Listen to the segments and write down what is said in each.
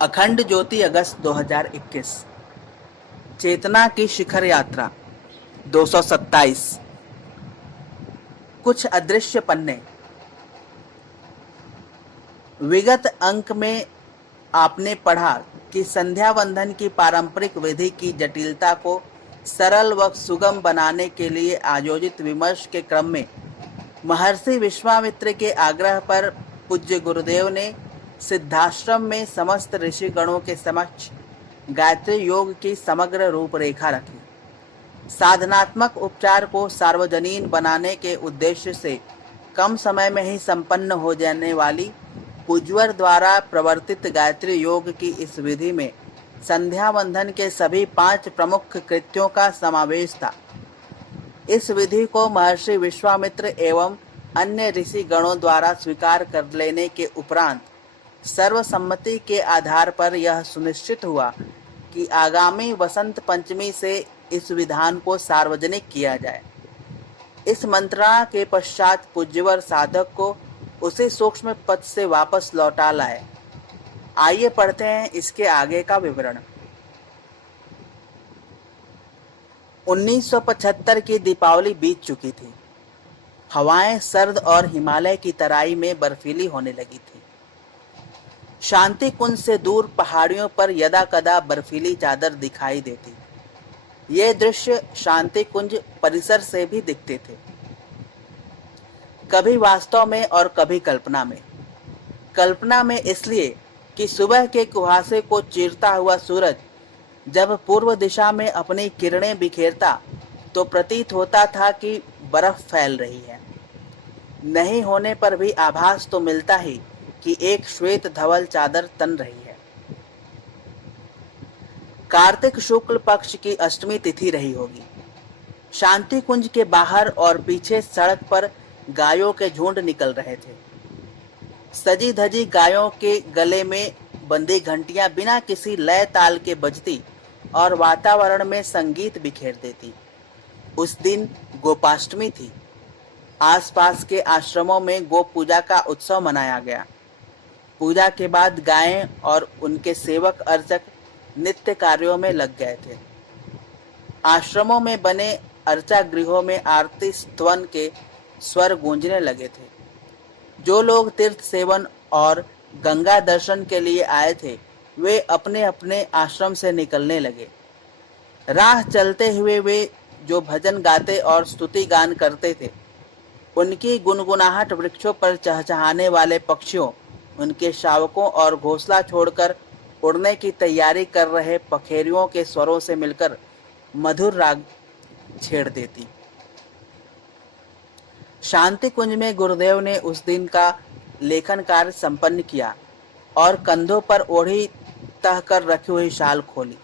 अखंड ज्योति अगस्त 2021। चेतना की शिखर यात्रा 227। कुछ अदृश्य पन्ने। विगत अंक में आपने पढ़ा कि संध्या वंदन की पारंपरिक विधि की जटिलता को सरल व सुगम बनाने के लिए आयोजित विमर्श के क्रम में महर्षि विश्वामित्र के आग्रह पर पूज्य गुरुदेव ने सिद्धाश्रम में समस्त ऋषिगणों के समक्ष गायत्री योग की समग्र रूपरेखा रखी। साधनात्मक उपचार को सार्वजनीन बनाने के उद्देश्य से कम समय में ही संपन्न हो जाने वाली पूज्यवर द्वारा प्रवर्तित गायत्री योग की इस विधि में संध्या वंदन के सभी 5 प्रमुख कृत्यों का समावेश था। इस विधि को महर्षि विश्वामित्र एवं अन्य ऋषि गणों द्वारा स्वीकार कर लेने के उपरांत सर्वसम्मति के आधार पर यह सुनिश्चित हुआ कि आगामी वसंत पंचमी से इस विधान को सार्वजनिक किया जाए। इस मंत्रणा के पश्चात पूज्यवर साधक को उसी सूक्ष्म पद से वापस लौटा लाए। आइए पढ़ते हैं इसके आगे का विवरण। 1975 की दीपावली बीत चुकी थी। हवाएं सर्द और हिमालय की तराई में बर्फीली होने लगी थी। शांति कुंज से दूर पहाड़ियों पर यदा कदा बर्फीली चादर दिखाई देती। ये दृश्य शांति कुंज परिसर से भी दिखते थे, कभी वास्तव में और कभी कल्पना में। कल्पना में इसलिए कि सुबह के कुहासे को चीरता हुआ सूरज जब पूर्व दिशा में अपनी किरणें बिखेरता तो प्रतीत होता था कि बर्फ फैल रही है। नहीं होने पर भी आभास तो मिलता ही कि एक श्वेत धवल चादर तन रही है। कार्तिक शुक्ल पक्ष की अष्टमी तिथि रही होगी। शांति कुंज के बाहर और पीछे सड़क पर गायों के झुंड निकल रहे थे। सजी धजी गायों के गले में बंदी घंटियां बिना किसी लय ताल के बजती और वातावरण में संगीत बिखेर देती। उस दिन गोपाष्टमी थी। आसपास के आश्रमों में गो पूजा का उत्सव मनाया गया। पूजा के बाद गायें और उनके सेवक अर्चक नित्य कार्यों में लग गए थे। आश्रमों में बने अर्चा गृहों में आरती स्तवन के स्वर गूंजने लगे थे। जो लोग तीर्थ सेवन और गंगा दर्शन के लिए आए थे वे अपने अपने आश्रम से निकलने लगे। राह चलते हुए वे जो भजन गाते और स्तुति गान करते थे, उनकी गुनगुनाहट वृक्षों पर चहचहाने वाले पक्षियों, उनके शावकों और घोंसला छोड़कर उड़ने की तैयारी कर रहे पखेरुओं के स्वरों से मिलकर मधुर राग छेड़ देती। शांति कुंज में गुरुदेव ने उस दिन का लेखन कार्य संपन्न किया और कंधों पर ओढ़ी तह कर रखी हुई शाल खोली।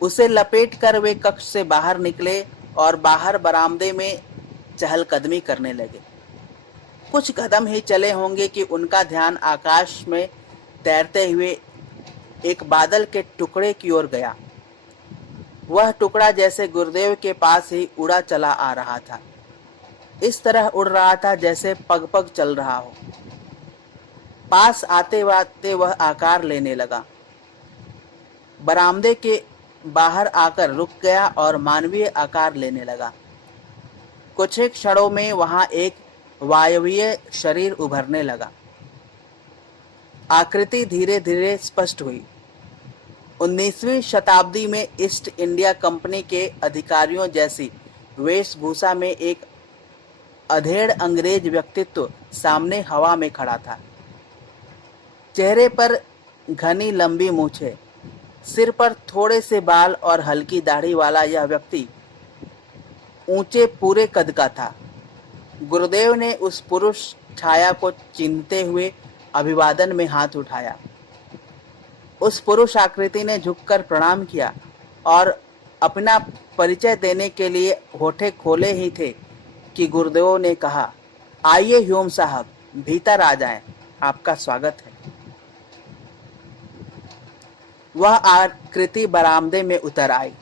उसे लपेटकर वे कक्ष से बाहर निकले और बाहर बरामदे में चहलकदमी करने लगे। कुछ कदम ही चले होंगे कि उनका ध्यान आकाश में तैरते हुए एक बादल के टुकड़े की ओर गया। वह टुकड़ा जैसे गुरुदेव के पास ही उड़ा चला आ रहा था। इस तरह उड़ रहा था जैसे पग पग चल रहा हो। पास आते आते वह आकार लेने लगा। बरामदे के बाहर आकर रुक गया और मानवीय आकार लेने लगा। कुछ ही क्षणों में वहां एक वायवीय शरीर उभरने लगा। आकृति धीरे धीरे स्पष्ट हुई। 19वीं शताब्दी में ईस्ट इंडिया कंपनी के अधिकारियों जैसी वेशभूषा में एक अधेड़ अंग्रेज व्यक्तित्व सामने हवा में खड़ा था। चेहरे पर घनी लंबी मूछें, सिर पर थोड़े से बाल और हल्की दाढ़ी वाला यह व्यक्ति ऊंचे पूरे कद का था। गुरुदेव ने उस पुरुष छाया को चिन्हते हुए अभिवादन में हाथ उठाया। उस पुरुष आकृति ने झुककर प्रणाम किया और अपना परिचय देने के लिए होठे खोले ही थे कि गुरुदेव ने कहा, आइए ह्यूम साहब, भीतर आ जाएं, आपका स्वागत है। वह आकृति बरामदे में उतर आई।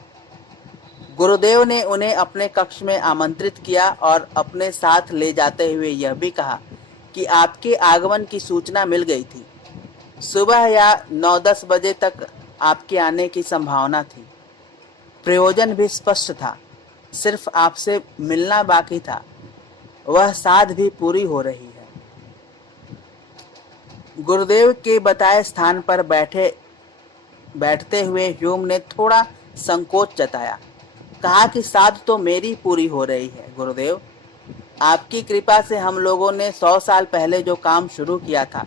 गुरुदेव ने उन्हें अपने कक्ष में आमंत्रित किया और अपने साथ ले जाते हुए यह भी कहा कि आपके आगमन की सूचना मिल गई थी। सुबह या 9-10 बजे तक आपके आने की संभावना थी। प्रयोजन भी स्पष्ट था, सिर्फ आपसे मिलना बाकी था। वह साध भी पूरी हो रही है। गुरुदेव के बताए स्थान पर बैठते हुए ह्यूम ने थोड़ा संकोच जताया। कहा कि साध तो मेरी पूरी हो रही है गुरुदेव। आपकी कृपा से हम लोगों ने 100 साल पहले जो काम शुरू किया था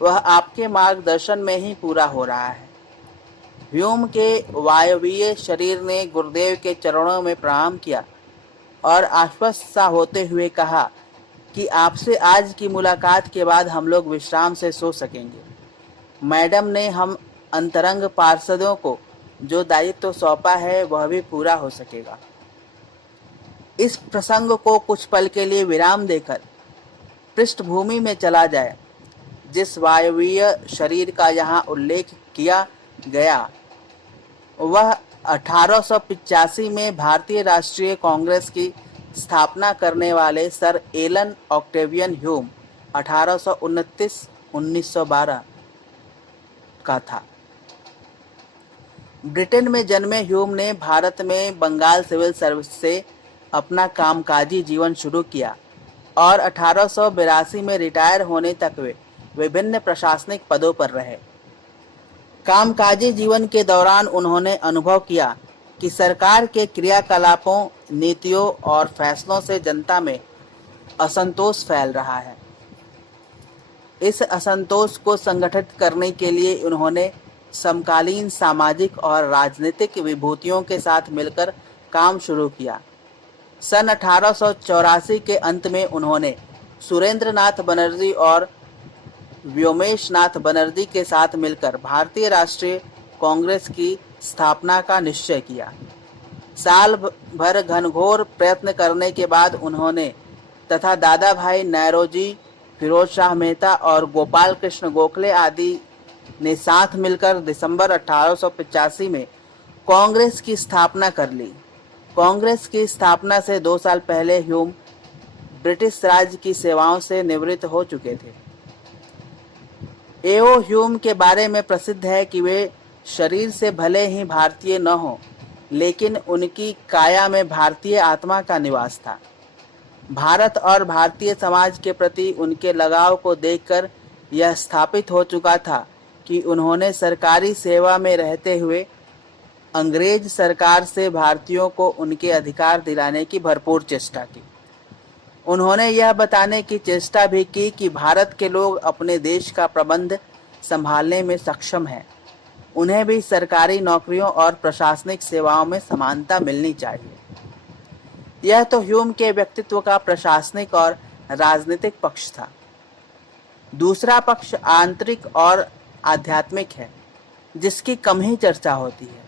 वह आपके मार्गदर्शन में ही पूरा हो रहा है। ह्यूम के वायवीय शरीर ने गुरुदेव के चरणों में प्रणाम किया और आश्वस्त सा होते हुए कहा कि आपसे आज की मुलाकात के बाद हम लोग विश्राम से सो सकेंगे। मैडम ने हम अंतरंग पार्षदों को जो दायित्व सौंपा है वह भी पूरा हो सकेगा। इस प्रसंग को कुछ पल के लिए विराम देकर पृष्ठभूमि में चला जाए। जिस वायवीय शरीर का यहाँ उल्लेख किया गया वह 1885 में भारतीय राष्ट्रीय कांग्रेस की स्थापना करने वाले सर एलन ऑक्टेवियन ह्यूम 1829-1912 का था। ब्रिटेन में जन्मे ह्यूम ने भारत में बंगाल सिविल सर्विस से अपना कामकाजी जीवन शुरू किया और 1882 में रिटायर होने तक वे विभिन्न प्रशासनिक पदों पर रहे। कामकाजी जीवन के दौरान उन्होंने अनुभव किया कि सरकार के क्रियाकलापों, नीतियों और फैसलों से जनता में असंतोष फैल रहा है। इस असंतोष को संगठित करने के लिए उन्होंने समकालीन सामाजिक और राजनीतिक विभूतियों के साथ मिलकर काम शुरू किया। सन 1884 के अंत में उन्होंने सुरेंद्र नाथ बनर्जी और व्योमेश नाथ बनर्जी के साथ मिलकर भारतीय राष्ट्रीय कांग्रेस की स्थापना का निश्चय किया। साल भर घनघोर प्रयत्न करने के बाद उन्होंने तथा दादा भाई नौरोजी, फिरोज शाह मेहता और गोपाल कृष्ण गोखले आदि ने साथ मिलकर दिसंबर 1885 में कांग्रेस की स्थापना कर ली। कांग्रेस की स्थापना से 2 साल पहले ह्यूम ब्रिटिश राज की सेवाओं से निवृत्त हो चुके थे। एओ ह्यूम के बारे में प्रसिद्ध है कि वे शरीर से भले ही भारतीय न हों, लेकिन उनकी काया में भारतीय आत्मा का निवास था। भारत और भारतीय समाज के प्रति उनके लगाव को देखकर यह स्थापित हो चुका था कि उन्होंने सरकारी सेवा में रहते हुए अंग्रेज सरकार से भारतीयों को उनके अधिकार दिलाने की भरपूर चेष्टा की। उन्होंने यह बताने की चेष्टा भी की कि भारत के लोग अपने देश का प्रबंध संभालने में सक्षम हैं। उन्हें भी सरकारी नौकरियों और प्रशासनिक सेवाओं में समानता मिलनी चाहिए। यह तो ह्यूम के व्यक्तित्व का प्रशासनिक और राजनीतिक पक्ष था। दूसरा पक्ष आंतरिक और आध्यात्मिक है, जिसकी कम ही चर्चा होती है।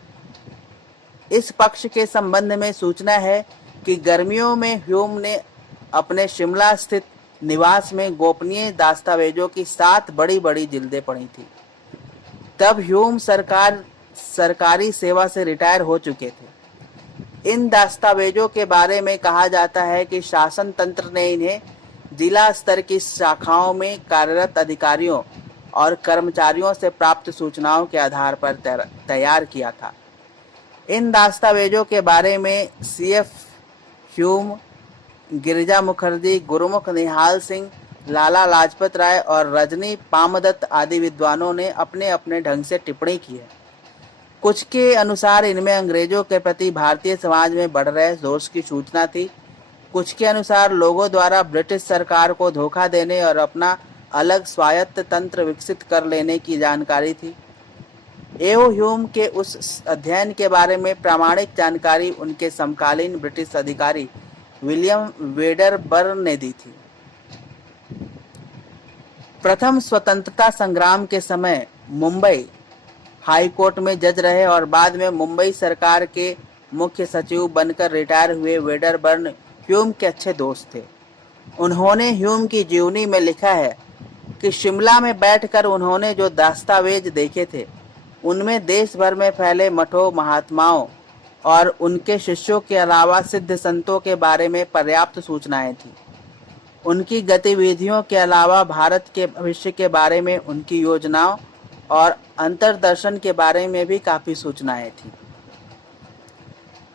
इस पक्ष के संबंध में सूचना है कि गर्मियों में ह्यूम ने अपने शिमला स्थित निवास में गोपनीय दस्तावेजों की 7 बड़ी जिल्दें पढ़ी थी। तब ह्यूम सरकारी सेवा से रिटायर हो चुके थे। इन दस्तावेजों के बारे में कहा जाता है कि शासन तंत्र ने इन्हें जिला स्तर की शाखाओं में कार्यरत अधिकारियों और कर्मचारियों से प्राप्त सूचनाओं के आधार पर तैयार किया था। इन दस्तावेजों के बारे में सीएफ ह्यूम, गिरिजा मुखर्जी, गुरुमुख निहाल सिंह, लाला लाजपत राय और रजनी पामदत्त आदि विद्वानों ने अपने अपने ढंग से टिप्पणी की है। कुछ के अनुसार इनमें अंग्रेजों के प्रति भारतीय समाज में बढ़ रहे रोष की सूचना थी। कुछ के अनुसार लोगों द्वारा ब्रिटिश सरकार को धोखा देने और अपना अलग स्वायत्त तंत्र विकसित कर लेने की जानकारी थी। एओ ह्यूम के उस अध्ययन के बारे में प्रामाणिक जानकारी उनके समकालीन ब्रिटिश अधिकारी विलियम वेडरबर्न ने दी थी। प्रथम स्वतंत्रता संग्राम के समय मुंबई हाई कोर्ट में जज रहे और बाद में मुंबई सरकार के मुख्य सचिव बनकर रिटायर हुए वेडरबर्न ह्यूम के अच्छे दोस्त थे। उन्होंने ह्यूम की जीवनी में लिखा है कि शिमला में बैठकर उन्होंने जो दस्तावेज देखे थे उनमें देश भर में फैले मठों, महात्माओं और उनके शिष्यों के अलावा सिद्ध संतों के बारे में पर्याप्त सूचनाएं थीं। उनकी गतिविधियों के अलावा भारत के भविष्य के बारे में उनकी योजनाओं और अंतर्दर्शन के बारे में भी काफ़ी सूचनाएं थीं।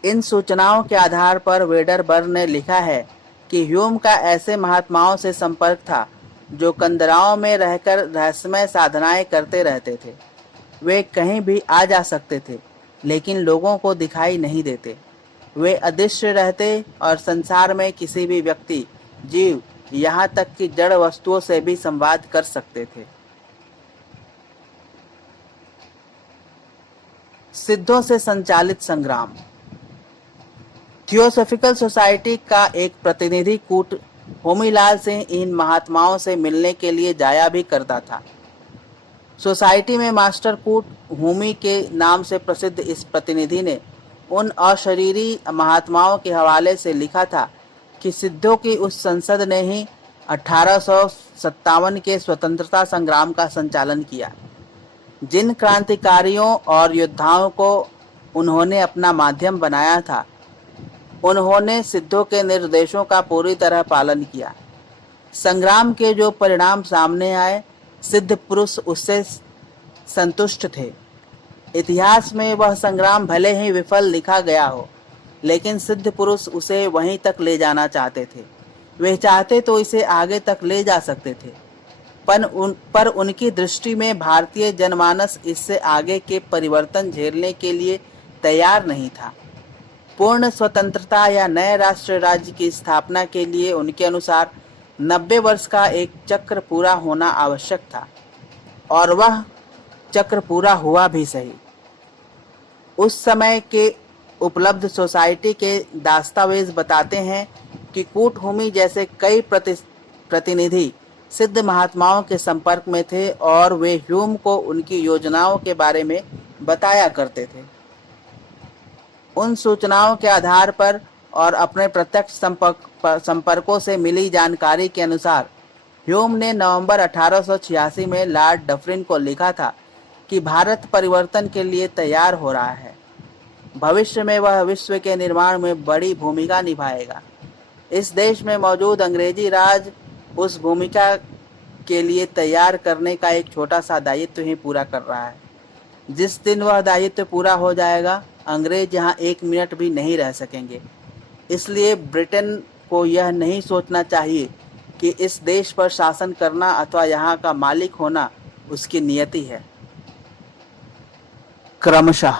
इन सूचनाओं के आधार पर वेडरबर्न ने लिखा है कि ह्यूम का ऐसे महात्माओं से संपर्क था जो कंदराओं में रहकर रहस्यमय साधनाएं करते रहते थे। वे कहीं भी आ जा सकते थे, लेकिन लोगों को दिखाई नहीं देते। वे अदृश्य रहते और संसार में किसी भी व्यक्ति, जीव, यहाँ तक कि जड़ वस्तुओं से भी संवाद कर सकते थे। सिद्धों से संचालित संग्राम। थियोसॉफिकल सोसाइटी का एक प्रतिनिधि कूट होमीलाल सिंह इन महात्माओं से मिलने के लिए जाया भी करता था। सोसाइटी में मास्टर कूट होमी के नाम से प्रसिद्ध इस प्रतिनिधि ने उन अशरीरी महात्माओं के हवाले से लिखा था कि सिद्धों की उस संसद ने ही 1857 के स्वतंत्रता संग्राम का संचालन किया। जिन क्रांतिकारियों और योद्धाओं को उन्होंने अपना माध्यम बनाया था, उन्होंने सिद्धों के निर्देशों का पूरी तरह पालन किया। संग्राम के जो परिणाम सामने आए, सिद्ध पुरुष उससे संतुष्ट थे। इतिहास में वह संग्राम भले ही विफल लिखा गया हो, लेकिन सिद्ध पुरुष उसे वहीं तक ले जाना चाहते थे। वे चाहते तो इसे आगे तक ले जा सकते थे, पर उनकी दृष्टि में भारतीय जनमानस इससे आगे के परिवर्तन झेलने के लिए तैयार नहीं था। पूर्ण स्वतंत्रता या नए राष्ट्र राज्य की स्थापना के लिए उनके अनुसार 90 वर्ष का एक चक्र पूरा होना आवश्यक था, और वह चक्र पूरा हुआ भी सही। उस समय के उपलब्ध सोसाइटी के दस्तावेज बताते हैं कि कूट होमी जैसे कई प्रतिनिधि सिद्ध महात्माओं के संपर्क में थे और वे ह्यूम को उनकी योजनाओं के बारे में बताया करते थे। उन सूचनाओं के आधार पर और अपने प्रत्यक्ष संपर्कों से मिली जानकारी के अनुसार ह्यूम ने नवंबर 1886 में लॉर्ड डफरिन को लिखा था कि भारत परिवर्तन के लिए तैयार हो रहा है। भविष्य में वह विश्व के निर्माण में बड़ी भूमिका निभाएगा। इस देश में मौजूद अंग्रेजी राज उस भूमिका के लिए तैयार करने का एक छोटा सा दायित्व ही पूरा कर रहा है। जिस दिन वह दायित्व पूरा हो जाएगा, अंग्रेज यहाँ एक मिनट भी नहीं रह सकेंगे। इसलिए ब्रिटेन को यह नहीं सोचना चाहिए कि इस देश पर शासन करना अथवा यहाँ का मालिक होना उसकी नियति है। क्रमशः